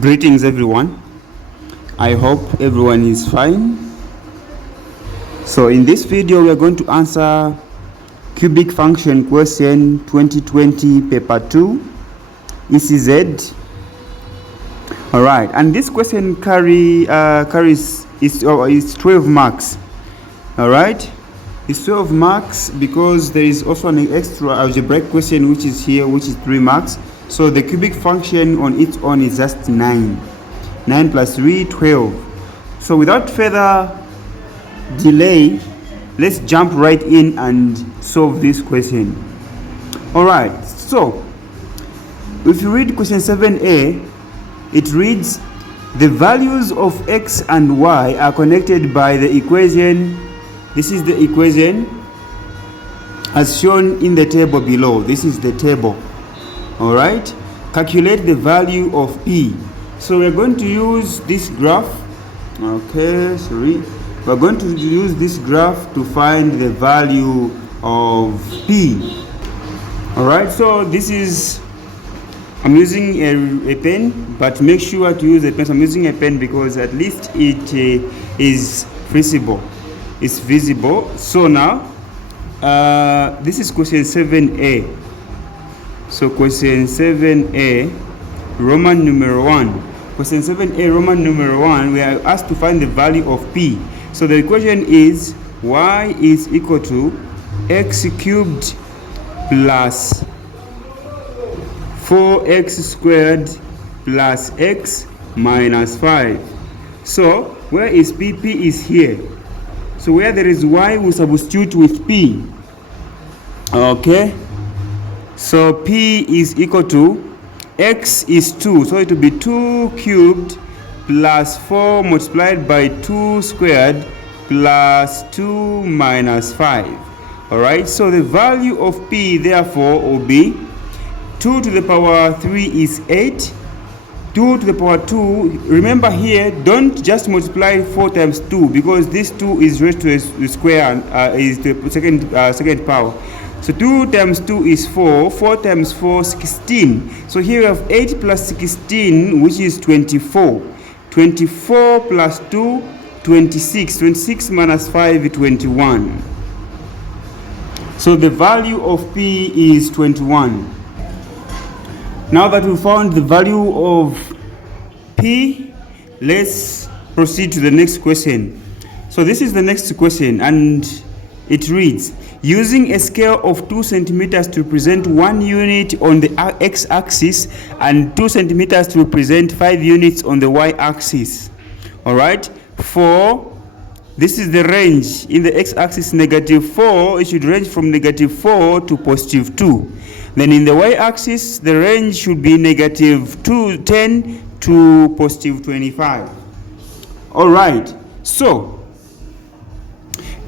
Greetings everyone. I hope everyone is fine. So in this video we are going to answer cubic function question 2020 paper 2 ECZ. Alright, and this question carries is 12 marks. Alright, it's 12 marks because there is also an extra algebraic question which is here, which is 3 marks. So the cubic function on its own is just 9. 9 plus 3, 12. So without further delay, let's jump right in and solve this question. Alright, so if you read question 7a, it reads, the values of x and y are connected by the equation. This is the equation as shown in the table below. This is the table. All right, calculate the value of p. So we're going to use this graph. We're going to use this graph to find the value of p. All right, so this is, I'm using a pen, but make sure to use a pen. So I'm using a pen because at least it is visible. It's visible. So now this is question 7a. So question 7a, Roman numeral 1. Question 7a, Roman numeral 1, we are asked to find the value of p. So the equation is y is equal to x cubed plus 4x squared plus x minus 5. So where is p? P is here. So where there is y, we substitute with p. Okay. So p is equal to, x is 2, so it will be 2 cubed plus 4 multiplied by 2 squared plus 2 minus 5. Alright, so the value of p therefore will be 2 to the power 3 is 8, 2 to the power 2, remember here, don't just multiply 4 times 2 because this 2 is raised to a square, is the second power. So 2 times 2 is 4, 4 times 4, 16. So here we have 8 plus 16, which is 24. 24 plus 2, 26. 26 minus 5 21. So the value of p is 21. Now that we found the value of p, let's proceed to the next question. So this is the next question and it reads, using a scale of 2 centimeters to represent 1 unit on the x-axis and 2 centimeters to represent 5 units on the y-axis. All right, this is the range in the x-axis -4. It should range from -4 to +2. Then in the y-axis, the range should be -10 to +25. All right, so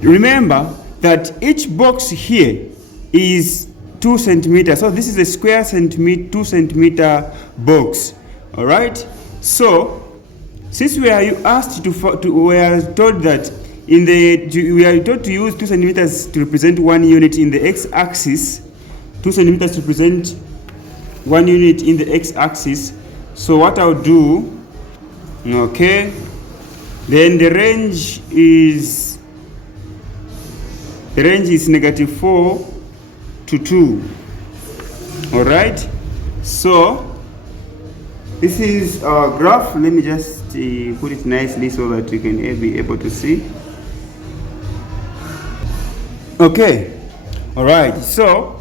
remember that each box here is 2 centimeters. So this is a square 2 centimeter box. All right. So since we are asked we are told that we are told to use 2 centimeters to represent 1 unit in the x-axis. 2 centimeters to represent 1 unit in the x-axis. So what I'll do, okay, then the range is -4 to 2. All right, so this is our graph. Let me just put it nicely so that you can be able to see. Okay, all right, so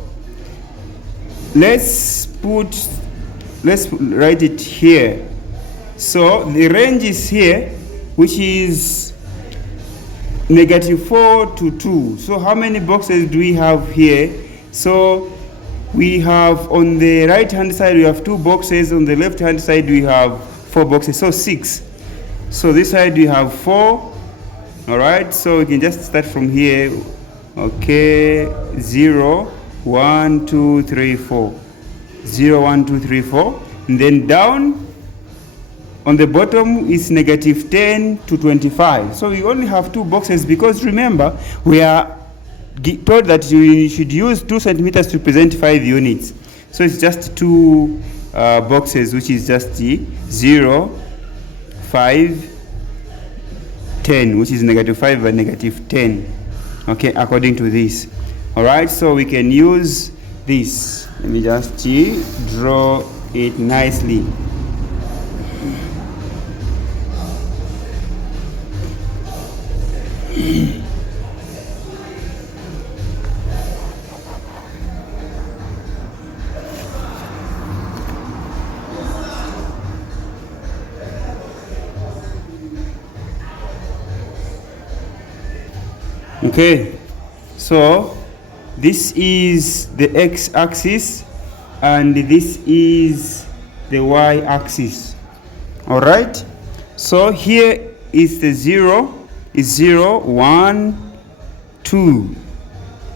let's write it here. So the range is here, which is -4 to 2. So how many boxes do we have here? So we have on the right hand side we have 2 boxes, on the left hand side we have 4 boxes, so 6. So this side we have 4. All right, so we can just start from here. Okay, 0 1 2 3 4, 0 1 2 3 4, and then down on the bottom is -10 to 25. So we only have 2 boxes because remember we are told that you should use 2 centimeters to represent 5 units. So it's just 2 boxes, which is just 0, 5, 10, which is -5 and -10, okay, according to this. All right, so we can use this. Let me just draw it nicely. Okay, so this is the x-axis and this is the y-axis. All right, so here is the 0, is 0, 1, 2.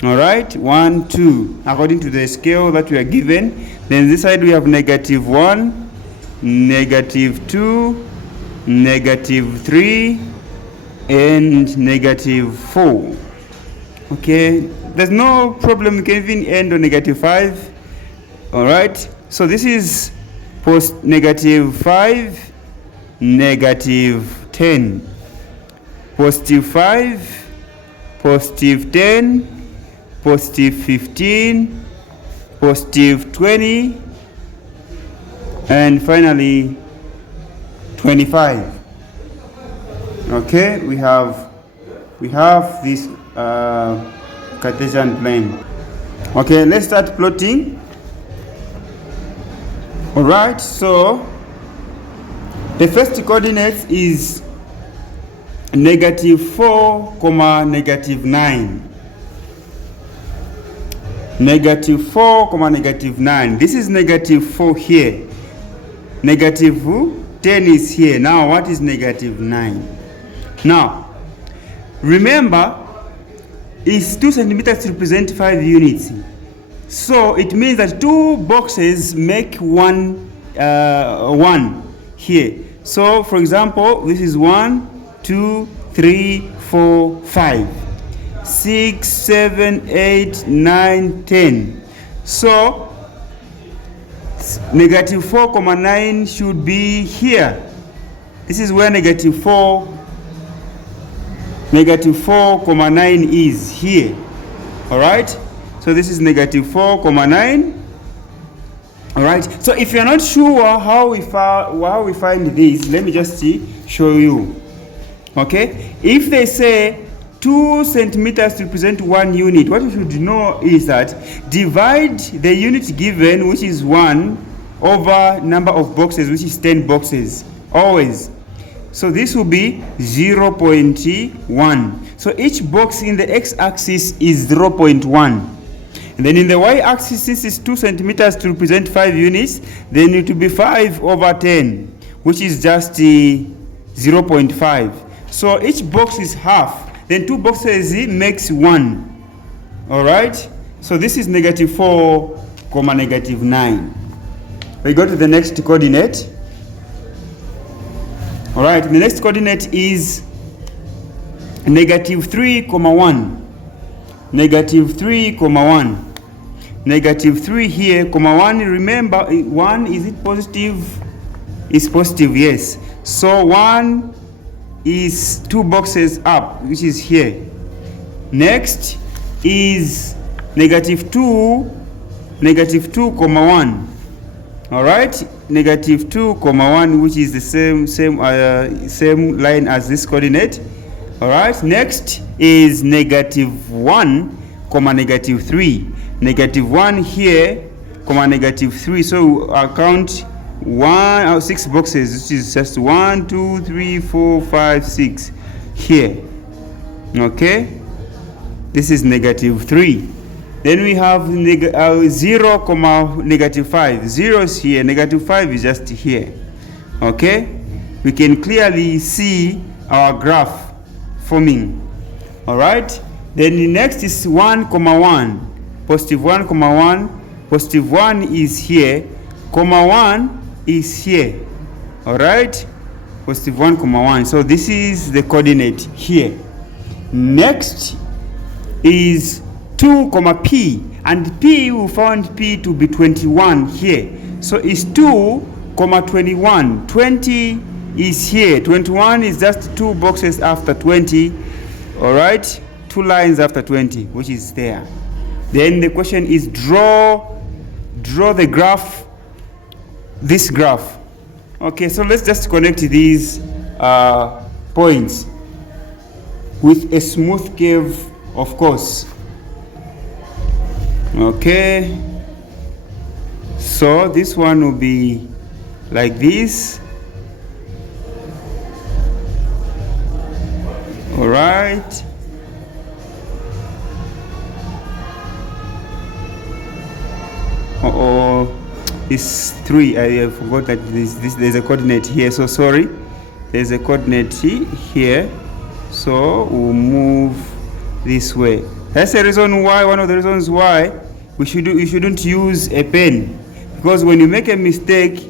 All right, 1, 2, according to the scale that we are given. Then this side we have -1, -2, -3, and -4. Okay, there's no problem, you can even end on -5. All right, so this is post -5, -10, +5, +10, +15, +20, and finally 25. Okay, we have this Cartesian plane. Okay, let's start plotting. All right, so the first coordinate is -4, -9. -4, -9. This is -4 here. -10 is here. Now, what is -9? Now, remember, it's 2 centimeters represent 5 units. So it means that 2 boxes make one here. So, for example, this is 1, 2, 3, 4, 5, 6, 7, 8, 9, 10. So, -4, 9 should be here. This is where -4, 9 is here. All right, so this is -4, 9. All right, so if you're not sure how we find this, let me just show you. Okay, if they say 2 centimeters represent 1 unit, what you should know is that divide the unit given, which is 1, over number of boxes, which is 10 boxes, always. So this will be 0.1. So each box in the x-axis is 0.1. And then in the y-axis, since it's 2 centimeters to represent 5 units, then it will be 5 over 10, which is just 0.5. So each box is half. Then 2 boxes makes 1. All right? So this is -4, -9. We go to the next coordinate. All right, the next coordinate is -3, 1. -3, 1. -3 here, 1. Remember, 1, is it positive? It's positive, yes. So 1 is 2 boxes up, which is here. Next is -2, -2, 1. All right, -2, 1, which is the same line as this coordinate. All right, next is -1, -3. -1 here, -3. So I'll count 6 boxes, which is just 1, 2, 3, 4, 5, 6 here. Okay, this is -3. Then we have 0, -5. 0 is here, -5 is just here. Okay, we can clearly see our graph forming. All right, then the next is 1, 1. +1, 1. +1 is here, 1 is here. All right, +1, 1. So this is the coordinate here. Next is 2, P, and P, we found P to be 21 here. So it's 2, 21. 20 is here. 21 is just 2 boxes after 20. All right, 2 lines after 20, which is there. Then the question is draw the graph, this graph. Okay, so let's just connect these points with a smooth curve, of course. Okay, so this one will be like this. All right. It's 3. I forgot that there's a coordinate here, so sorry. There's a coordinate here, so we'll move this way. That's the reason why, one of the reasons why you shouldn't use a pen, because when you make a mistake,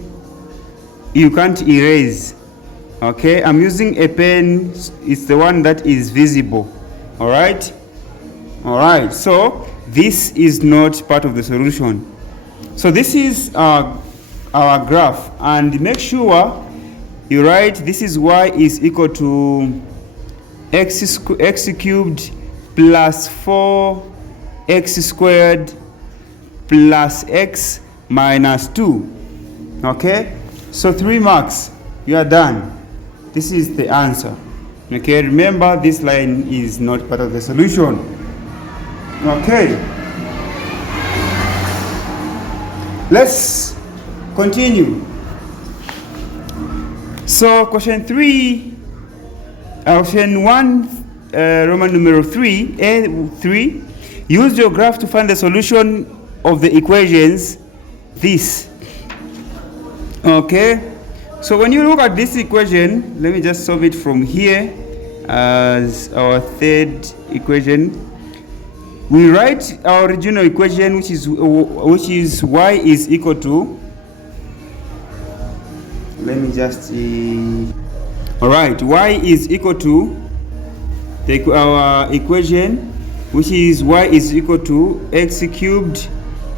you can't erase. Okay, I'm using a pen. It's the one that is visible. All right. So this is not part of the solution. So this is our graph, and make sure you write this is y is equal to x cubed plus 4x squared plus x minus 2. Okay, so 3 marks. You are done. This is the answer. Okay, remember this line is not part of the solution. Okay, let's continue. So question 3, option 1, Roman numeral 3, A3, use your graph to find the solution of the equations this. Okay, so when you look at this equation, let me just solve it from here as our third equation. We write our original equation, which is y is equal to, let me just see. All right, y is equal to our equation, which is y is equal to x cubed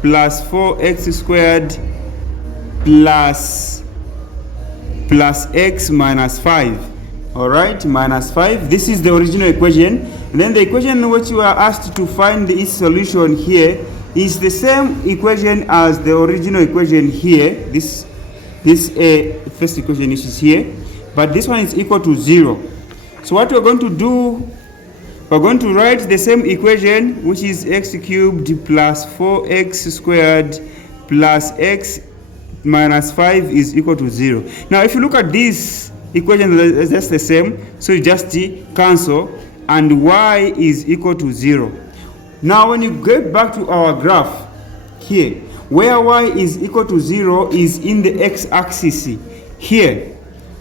plus 4x squared plus x minus 5. All right, minus 5. This is the original equation. And then the equation which you are asked to find its solution here is the same equation as the original equation here. This first equation which is here, but this one is equal to 0. So what we're going to do, we're going to write the same equation, which is x cubed plus 4x squared plus x minus 5 is equal to 0. Now if you look at this equation, that's the same, so you just cancel, and y is equal to 0. Now when you get back to our graph here, where y is equal to 0 is in the x-axis here.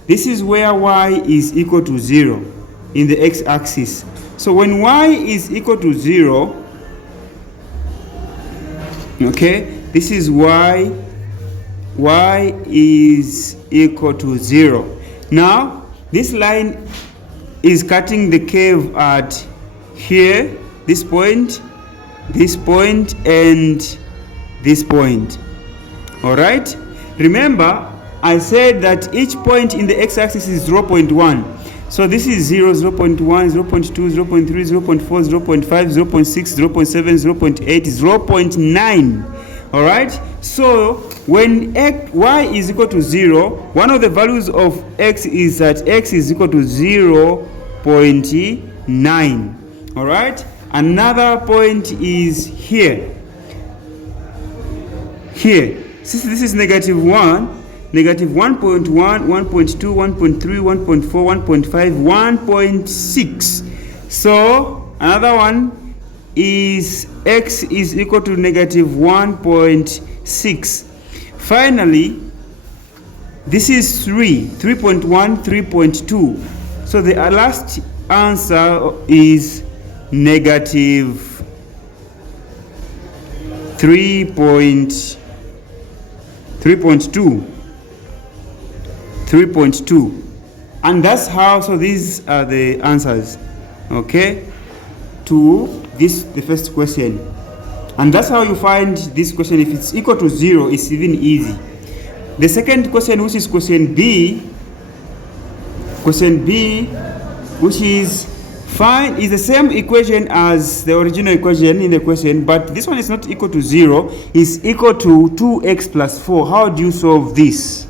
This is where y is equal to 0, in the x-axis. So when y is equal to 0, okay, this is y is equal to 0. Now this line is cutting the curve at here, this point, and this point. All right, remember I said that each point in the x-axis is 0.1. So this is 0, 0.1, 0.2, 0.3, 0.4, 0.5, 0.6, 0.7, 0.8, 0.9. All right, so when y is equal to 0, one of the values of x is that x is equal to 0.9. All right, another point is here. Since this is negative 1, negative 1.1, 1.2, 1.3, 1.4, 1.5, 1.6. So another one is x is equal to negative 1.6. Finally, this is 3.1, 3.2. So the last answer is negative 3.2. 3.2, and that's how. So these are the answers, okay, to this, the first question. And that's how you find this question. If it's equal to 0, it's even easy. The second question, which is question B, which is find, is the same equation as the original equation in the question, but this one is not equal to 0, is equal to 2x plus 4. How do you solve this?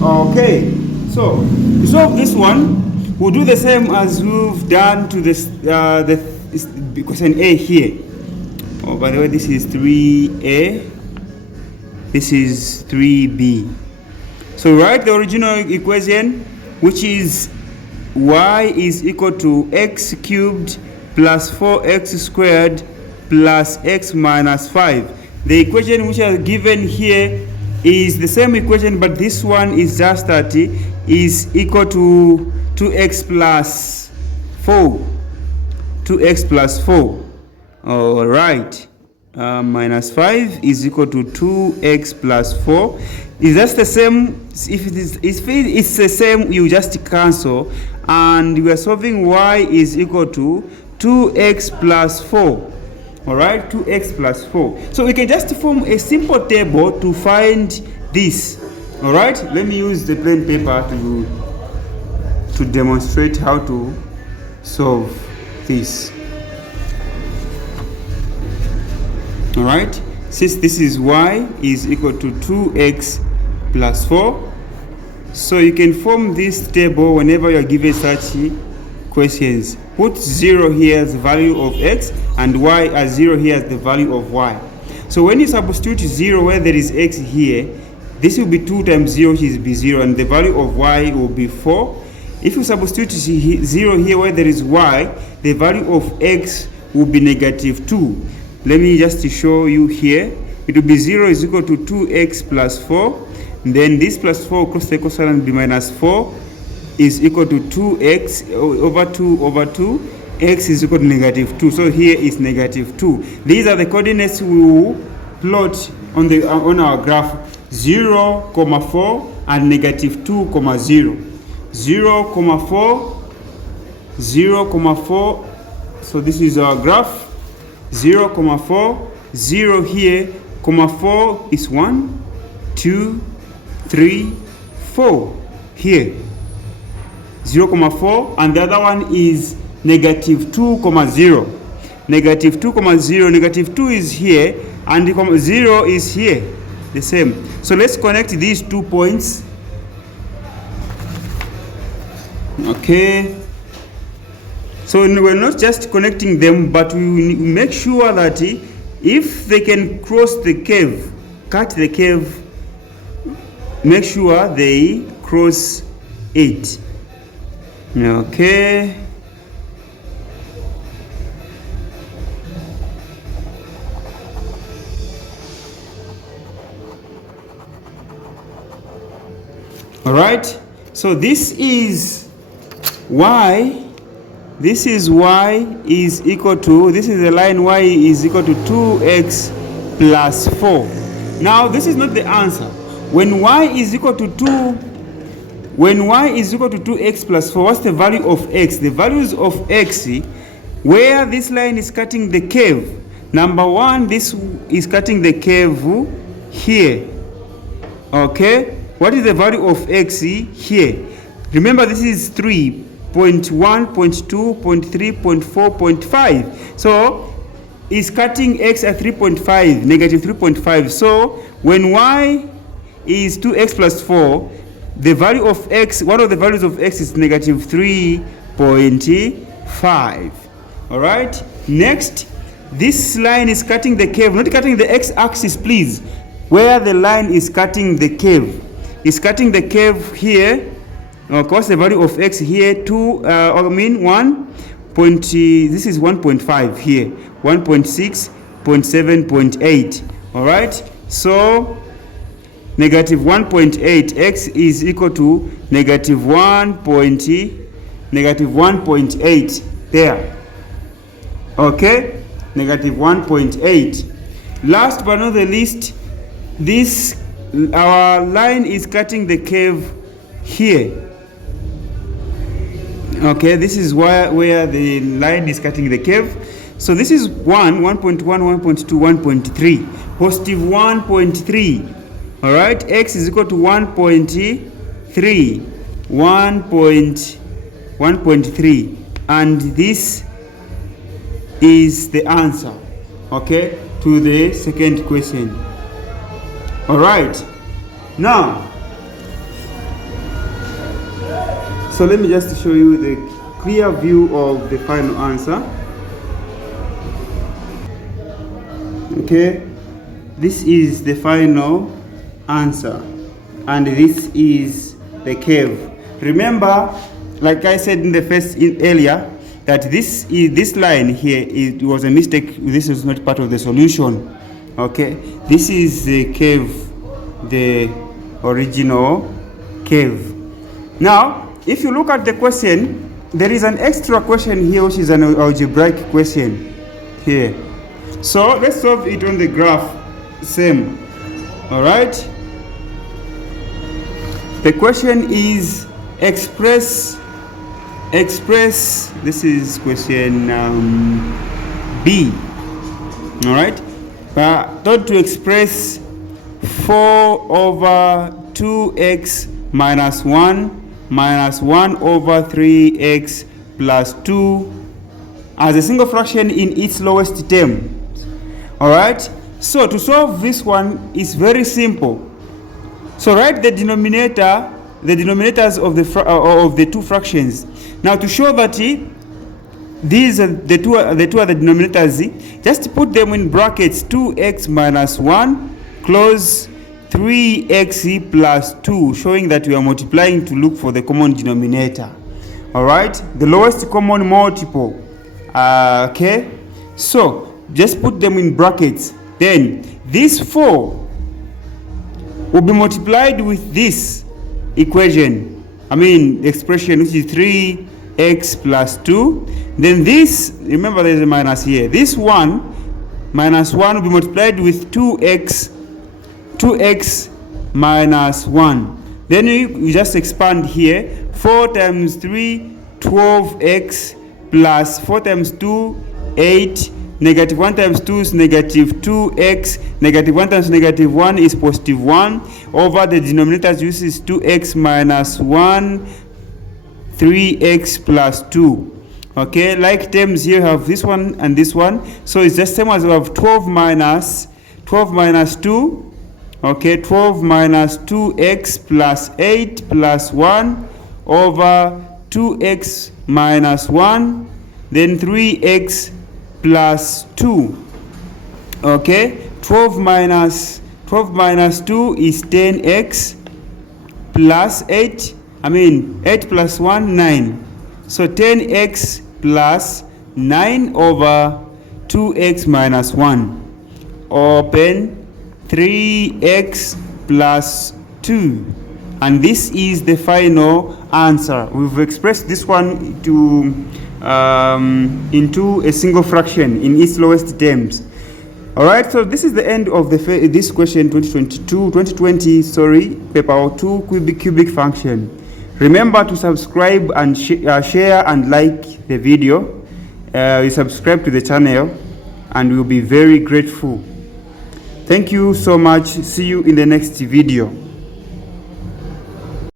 Okay, so to solve this one, we'll do the same as we've done to this the question A here. Oh, by the way, this is 3A, this is 3B. So write the original equation, which is y is equal to x cubed plus 4x squared plus x minus 5. The equation which is given here is the same equation, but this one is just that is equal to 2x plus 4. 2x plus 4. All right. Minus 5 is equal to 2x plus 4. Is that the same? If it's the same, you just cancel, and we are solving y is equal to 2x plus 4. All right, 2x plus 4. So we can just form a simple table to find this. All right, let me use the plain paper to demonstrate how to solve this. All right, since this is y is equal to 2x plus 4, so you can form this table whenever you are given such questions. Put 0 here as the value of x and y as 0 here as the value of y. So when you substitute 0 where there is x here, this will be 2 times 0, which is be 0, and the value of y will be 4. If you substitute 0 here where there is y, the value of x will be negative 2. Let me just show you here. It will be 0 is equal to 2x plus 4. And then this plus 4 cross the equation and be minus 4 is equal to 2x over 2 over 2. X is equal to negative 2. So here is negative 2. These are the coordinates we will plot on our graph. 0, 4 and negative 2, 0. 0, 4, 0, 4. So this is our graph. 0, 4, 0 here, 4 is 1, 2, 3, 4 here. 0, 4, and the other one is negative 2, 0. Negative 2, 0, negative 2 is here, and 0 is here, the same. So let's connect these 2 points. Okay. So we're not just connecting them, but we make sure that if they can cross the curve, cut the curve, make sure they cross it. Okay. All right. So this is y. This is y is equal to, this is the line y is equal to 2x plus 4. Now this is not the answer. When y is equal to 2x plus 4, what's the value of x? The values of x, where this line is cutting the curve. Number 1, this is cutting the curve here. Okay? What is the value of x here? Remember, this is 3. 0.1, 0.2, 0.3, 0.4, 0.5. So is cutting x at 3.5, negative 3.5. So when y is 2x plus 4, the value of x, one of the values of x is negative 3.5. All right. Next, this line is cutting the curve, not cutting the x-axis, please. Where the line is cutting the curve, is cutting the curve here. Of course, the value of x here, 1. This is 1.5 here, 1.6, 0.7, 0.8. All right. So negative 1.8, x is equal to negative 1.8 there. Okay, negative 1.8. Last but not the least, this our line is cutting the curve here. Okay, this is where the line is cutting the curve. So this is 1.1, 1.2, 1.3. positive 1.3. All right, x is equal to 1.3, 1.3, and this is the answer, okay, to the second question. All right, now, so let me just show you the clear view of the final answer. Okay, this is the final answer, and this is the curve. Remember, like I said in the first earlier, that this line here, it was a mistake. This is not part of the solution. Okay, this is the curve, the original curve. Now, if you look at the question, there is an extra question here, which is an algebraic question here. So let's solve it on the graph. Same. All right. The question is express. This is question B. All right. Thought to express 4 over 2x minus 1 minus 1 over 3x plus 2 as a single fraction in its lowest term. All right. So to solve this one is very simple. So write the denominators of the two fractions. Now to show that these are the two other denominators, just put them in brackets. 2x minus 1 close 3x plus 2, showing that we are multiplying to look for the common denominator. All right, the lowest common multiple. Okay, so just put them in brackets. Then this 4 will be multiplied with this equation, expression, which is 3x plus 2. Then this, remember there's a minus here, this 1 minus 1 will be multiplied with 2x minus 1. Then you just expand here. 4 times 3, 12x, plus 4 times 2, 8. Negative 1 times 2 is negative 2x. Negative 1 times negative 1 is positive 1. Over the denominators, this is 2x minus 1, 3x plus 2. Okay, like terms here, you have this one and this one. So it's just same as we have 12 minus 2. Okay, 12 minus 2x plus 8 plus 1 over 2x minus 1, then 3x plus 2. Okay, 12 minus 2 is 10x plus 8. 8 plus 1, 9. So 10x plus 9 over 2x minus 1. Open 3x plus 2. And this is the final answer. We've expressed this one into a single fraction in its lowest terms. All right, so this is the end of this question 2020 paper 2 cubic function. Remember to subscribe and share and like the video. You subscribe to the channel and we'll be very grateful. Thank you so much. See you in the next video.